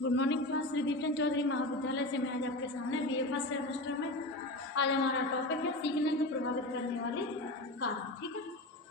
Good morning class. Shri Deepchand Chaudhary Mahavidyalaya से मैं आज आपके सामने बीए फर्स्ट सेमेस्टर में आज हमारा टॉपिक है सीखने को प्रभावित करने वाले कारण। ठीक है,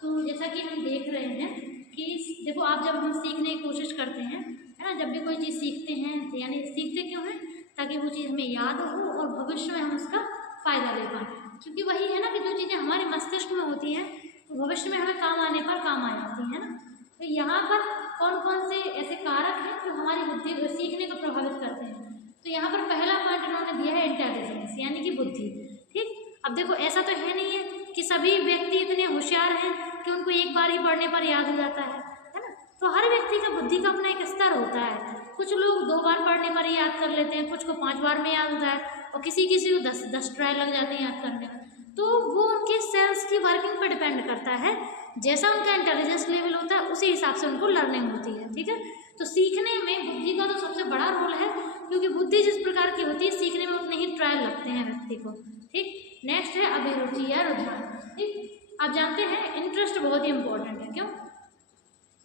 तो जैसा कि हम देख रहे हैं कि देखो, आप जब हम सीखने की कोशिश करते हैं, है ना, जब भी कोई चीज़ सीखते हैं, यानी सीखते क्यों हैं? ताकि वो चीज़ हमें याद हो और भविष्य में हम उसका फ़ायदा ले पाएँ। क्योंकि वही है ना कि जो चीज़ें हमारे मस्तिष्क में होती हैं तो भविष्य में हमें काम आने पर काम आ जाती है ना। तो यहाँ पर कौन कौन से ऐसे कारक हैं जो हमारी बुद्धि सीखने को प्रभावित करते हैं? तो यहाँ पर पहला पॉइंट इन्होंने दिया है इंटेलिजेंस, यानी कि बुद्धि। ठीक, अब देखो, ऐसा तो है नहीं है कि सभी व्यक्ति इतने होशियार हैं कि उनको एक बार ही पढ़ने पर याद हो जाता है ना। तो हर व्यक्ति का बुद्धि का अपना एक स्तर होता है। कुछ लोग 2 बार पढ़ने पर ही याद कर लेते हैं, कुछ को 5 बार में याद होता है और किसी किसी को 10 ट्राई लग जाते हैं याद करने में। तो वो उनके सेल्स की वर्किंग पर डिपेंड करता है। जैसा उनका इंटेलिजेंस लेवल होता है उसी हिसाब से उनको लर्निंग होती है। ठीक है, तो सीखने में बुद्धि का तो सबसे बड़ा रोल है, क्योंकि बुद्धि जिस प्रकार की होती है सीखने में उतने ही ट्रायल लगते हैं व्यक्ति को। ठीक, नेक्स्ट है अभिरुचि या रुझान। ठीक, आप जानते हैं इंटरेस्ट बहुत ही इंपॉर्टेंट है। क्यों?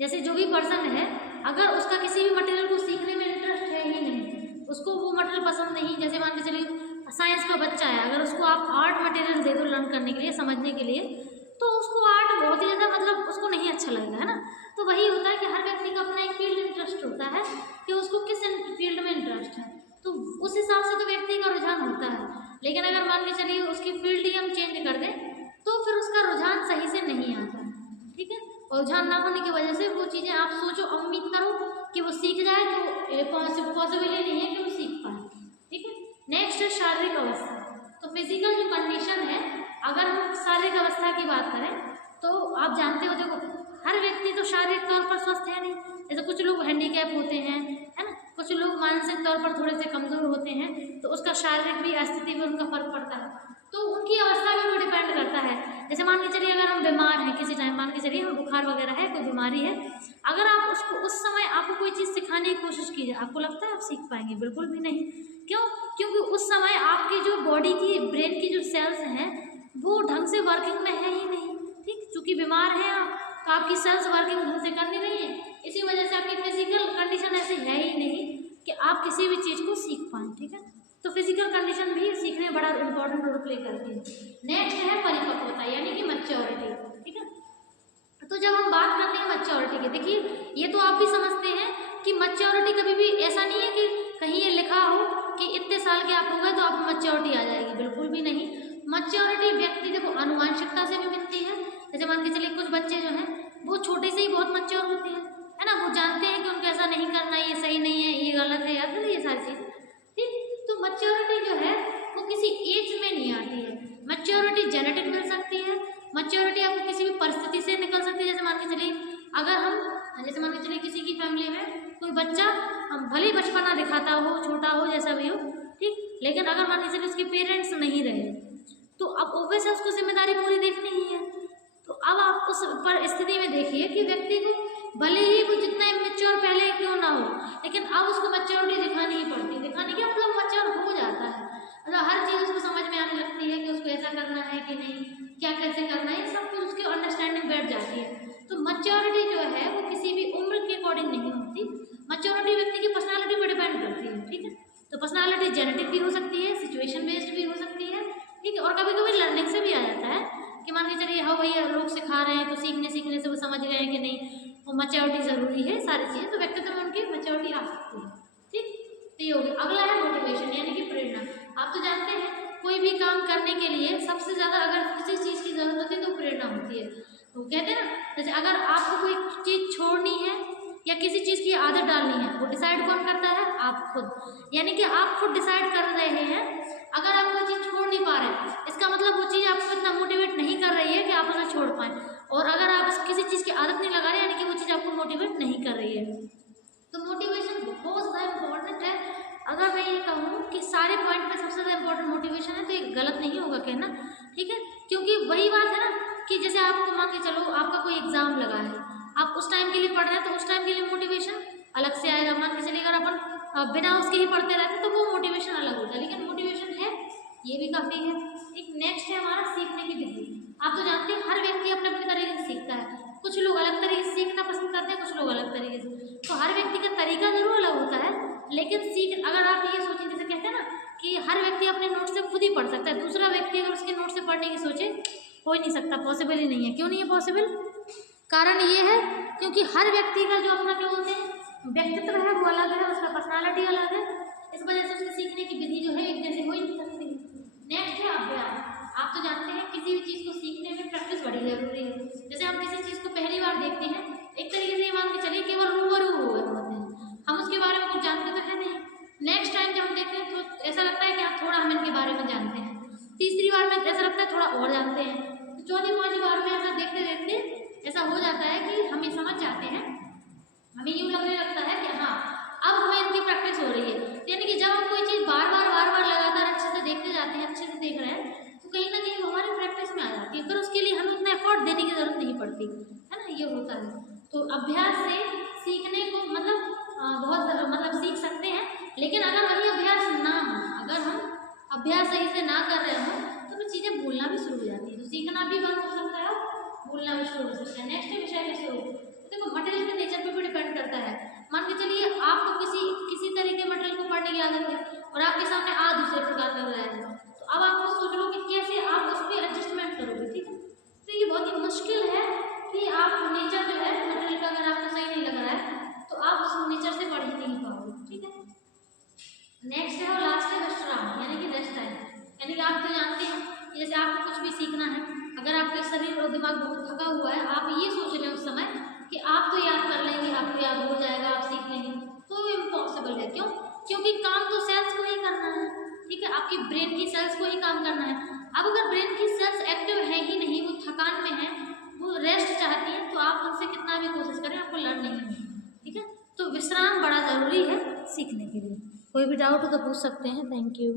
जैसे जो भी पर्सन है, अगर उसका किसी भी मटेरियल को सीखने में इंटरेस्ट है ही नहीं, उसको वो मटेरियल पसंद नहीं, जैसे मान के चलिए साइंस का बच्चा है, अगर उसको आप आर्ट मटेरियल दे दो लर्न करने के लिए, समझने के लिए, तो उसको आर्ट बहुत ही ज़्यादा मतलब उसको नहीं अच्छा लगेगा, है ना। तो वही होता है कि हर व्यक्ति का अपना एक फील्ड इंटरेस्ट होता है कि उसको किस फील्ड में इंटरेस्ट है, तो उस हिसाब से तो व्यक्ति का रुझान होता है। लेकिन अगर मान के चलिए उसकी फील्ड ही हम चेंज कर दें तो फिर उसका रुझान सही से नहीं आता है। ठीक है, और रुझान ना होने की वजह से वो चीज़ें आप सोचो, उम्मीद करो कि वो सीख जाए, तो पॉसिबल ही नहीं है कि वो सीख पाए। ठीक है, नेक्स्ट है शारीरिक अवस्था। तो फिजिकल जो कंडीशन है, अगर हम शारीरिक अवस्था की बात करें तो आप जानते हो, देखो हर व्यक्ति तो शारीरिक तौर पर स्वस्थ है नहीं। जैसे कुछ लोग हैंडीकैप होते हैं, है ना, कुछ लोग मानसिक तौर पर थोड़े से कमज़ोर होते हैं, तो उसका शारीरिक भी स्थिति में उनका फर्क पड़ता है। तो उनकी अवस्था के ऊपर डिपेंड करता है। जैसे मान के चलिए अगर हम बीमार हैं किसी टाइम, मान के चलिए हम बुखार वगैरह है, कोई बीमारी है, अगर आप उसको उस समय आपको कोई चीज़ सिखाने की कोशिश कीजिए, आपको लगता है आप सीख पाएंगे? बिल्कुल भी नहीं। क्यों? क्योंकि उस समय आपकी जो बॉडी की, ब्रेन की जो सेल्स हैं वो ढंग से वर्किंग में है ही नहीं। ठीक, चूंकि बीमार हैं आप, तो आपकी सेल्स वर्किंग ढंग से करनी नहीं है, इसी वजह से आपकी फिजिकल कंडीशन ऐसी है ही नहीं कि आप किसी भी चीज़ को सीख पाएँ। ठीक है, तो फिजिकल कंडीशन भी सीखने में बड़ा इंपॉर्टेंट रोल प्ले करती है। नेक्स्ट है परिपक्वता, यानी कि मैच्योरिटी। ठीक है, तो जब हम बात करते हैं मैच्योरिटी की, देखिए ये तो आप भी समझते हैं कि मैच्योरिटी कभी भी ऐसा नहीं है कि कहीं ये लिखा हो कि इतने साल के आप हो गए तो आपको मैच्योरिटी आ जाएगी, बिल्कुल भी नहीं। मैच्योरिटी व्यक्ति देखो आनुवंशिकता से भी मिलती है। जैसे मान के चलिए कुछ बच्चे जो हैं वो छोटे से ही बहुत मैच्योर होते हैं, है ना, वो जानते हैं कि उनको ऐसा नहीं करना, ये सही नहीं है, ये गलत है, याद है ये सारी चीज़। ठीक, तो मैच्योरिटी जो है वो किसी एज में नहीं आती है। मैच्योरिटी जेनेटिक मिल सकती है, मैच्योरिटी आपको किसी भी परिस्थिति से निकल सकती है। जैसे मान के चलिए अगर हम, जैसे मान के चलिए किसी की फैमिली में कोई बच्चा भले ही बचपना दिखाता हो, छोटा हो, जैसा भी हो, ठीक, लेकिन अगर मान के चलिए उसके पेरेंट्स नहीं रहे तो अब ऑब्वियस है उसको जिम्मेदारी पूरी देखनी ही है। तो अब आप उस पर स्थिति में देखिए कि व्यक्ति को भले ही वो जितना इमेच्योर पहले क्यों ना हो, लेकिन अब उसको मैच्योरिटी दिखानी ही पड़ती है। दिखाने के मतलब मैच्योर हो जाता है, मतलब हर चीज़ उसको समझ में आने लगती है कि उसको ऐसा करना है कि नहीं, क्या कैसे करना है, सब कुछ उसकी अंडरस्टैंडिंग बैठ जाती है। तो मैच्योरिटी जो है वो किसी भी उम्र के अकॉर्डिंग नहीं होती, मैच्योरिटी व्यक्ति की पर्सनालिटी पर डिपेंड करती है। ठीक है, तो पर्सनालिटी जेनेटिक भी हो सकती है, सिचुएशन बेस्ड भी हो सकती है। ठीक है, और कभी कभी लर्निंग से भी आ जाता है कि मान के चलिए हाँ भैया लोग सिखा रहे हैं तो सीखने से वो समझ गए हैं कि नहीं, वो मैच्योरिटी ज़रूरी है, सारी चीज़ें, तो व्यक्तित्व में उनकी मैच्योरिटी आ सकती है। ठीक, तो ये हो गया। अगला है मोटिवेशन, यानी कि प्रेरणा। आप तो जानते हैं कोई भी काम करने के लिए सबसे ज़्यादा अगर किसी चीज़ की ज़रूरत होती है तो प्रेरणा होती है। तो कहते हैं ना, जैसे अगर आपको कोई चीज़ छोड़नी है या किसी चीज़ की आदत डालनी है, वो डिसाइड कौन करता है? आप खुद। यानी कि आप खुद डिसाइड कर रहे हैं। अगर आप कोई चीज़ छोड़ नहीं पा रहे हैं, इसका मतलब वो चीज़ आपको इतना मोटिवेट नहीं कर रही है कि आप उसे छोड़ पाएँ। और अगर आप किसी चीज़ की आदत नहीं लगा रहे, यानी कि वो चीज़ आपको मोटिवेट नहीं कर रही है। तो मोटिवेशन बहुत ज़्यादा इम्पोर्टेंट है। अगर मैं ये कहूँ कि सारे पॉइंट में सबसे ज़्यादा इम्पोर्टेंट मोटिवेशन है, तो ये गलत नहीं होगा कहना। ठीक है, क्योंकि वही बात है ना कि जैसे आपको मान के चलो आपका कोई एग्ज़ाम लगा है, आप उस टाइम के लिए पढ़ रहे हैं, तो उस टाइम के लिए मोटिवेशन अलग से आएगा। मान के चलिए अगर अपन बिना उसके ही पढ़ते रहते तो वो मोटिवेशन अलग होता है, लेकिन मोटिवेशन है ये भी काफ़ी है। एक नेक्स्ट है हमारा सीखने की विधि। आप तो जानते हैं हर व्यक्ति अपने अपने तरीके से सीखता है। कुछ लोग अलग तरीके से सीखना पसंद करते हैं, कुछ लोग अलग तरीके से। तो हर व्यक्ति का तरीका जरूर अलग होता है, लेकिन कि हर व्यक्ति अपने नोट से खुद ही पढ़ सकता है, दूसरा व्यक्ति अगर उसके नोट से पढ़ने की सोचे हो ही नहीं सकता, पॉसिबल ही नहीं है। क्यों नहीं है पॉसिबल? कारण ये है क्योंकि हर व्यक्ति का जो अपना क्या बोलते हैं व्यक्तित्व है वो अलग है, उसका पर्सनालिटी अलग है, इस वजह से उसके सीखने की विधि जो है एक जैसे हो ही नहीं सकती। नेक्स्ट है अभ्यास। आप तो जानते हैं किसी भी चीज़ को सीखने में प्रैक्टिस बड़ी जरूरी है। जैसे हम किसी चीज़ को पहली बार देखते हैं, एक तरीके से ये मान के चलिए केवल रूबरू हुए होते हैं, हम उसके बारे में कुछ जानते तो है नहीं। नेक्स्ट टाइम जब हम देखते हैं तो ऐसा लगता है कि आप थोड़ा हम इनके बारे में जानते हैं, तीसरी बार में ऐसा लगता है थोड़ा और जानते हैं, चौथी पांचवी बार में ऐसा देखते देखते ऐसा हो जाता है कि हम ये समझ जाते हैं, हमें यूँ लगने लगता है कि हाँ अब हमें इनकी प्रैक्टिस हो रही है। यानी कि जब हम कोई चीज़ बार बार लगातार अच्छे से देखते जाते हैं, अच्छे से देख रहे हैं, तो कहीं ना कहीं वो हमारी प्रैक्टिस में आ जाती है, फिर उसके लिए हमें उतना एफर्ट देने की जरूरत नहीं पड़ती है ना, ये होता है। तो अभ्यास से सीखने को बहुत सीख सकते हैं, लेकिन अगर वही अभ्यास ना हो, अगर हम अभ्यास सही से ना कर रहे हो तो फिर चीज़ें भूलना भी शुरू हो जाती है, तो सीखना भी बंद हो सकता है, भूलना भी शुरू हो सकता है। नेक्स्ट विषय के शुरू देखो मटेरियल के नेचर पे भी डिपेंड करता है। मान के चलिए आपको किसी तरह के मटेरियल को पढ़ने की आदत है और आपके सामने दूसरे प्रकार का रहा है, तो अब आपको सोच लो कि कैसे आप उस पर एडजस्टमेंट करोगे, ठीक है। तो ये बहुत ही मुश्किल है कि आप नेचर जो है मटेरियल का अगर आपको सही नहीं लग रहा है तो आप उस नेचर से पढ़ ही नहीं पाओगे, ठीक है। नेक्स्ट है और लास्ट है विश्राम, यानी कि रेस्ट टाइम। यानी कि आप तो जानते हैं जैसे आपको कुछ भी सीखना है, अगर आपके शरीर और दिमाग बहुत थका हुआ है, आप ये सोच रहे हैं उस समय कि आप तो याद कर लेंगे, आपको याद हो जाएगा, आप सीख लेंगे, तो इम्पॉसिबल है। क्यों? क्योंकि काम तो सेल्स को ही करना है, ठीक है, आपकी ब्रेन की सेल्स को ही काम करना है। अब अगर ब्रेन की सेल्स एक्टिव है ही नहीं, वो थकान में है, वो रेस्ट चाहती है, तो आप उनसे कितना भी कोशिश करें आपको लर्न नहीं होगी, ठीक है। तो विश्राम बड़ा ज़रूरी है सीखने के लिए। कोई भी डाउट हो तो पूछ सकते हैं। Thank you.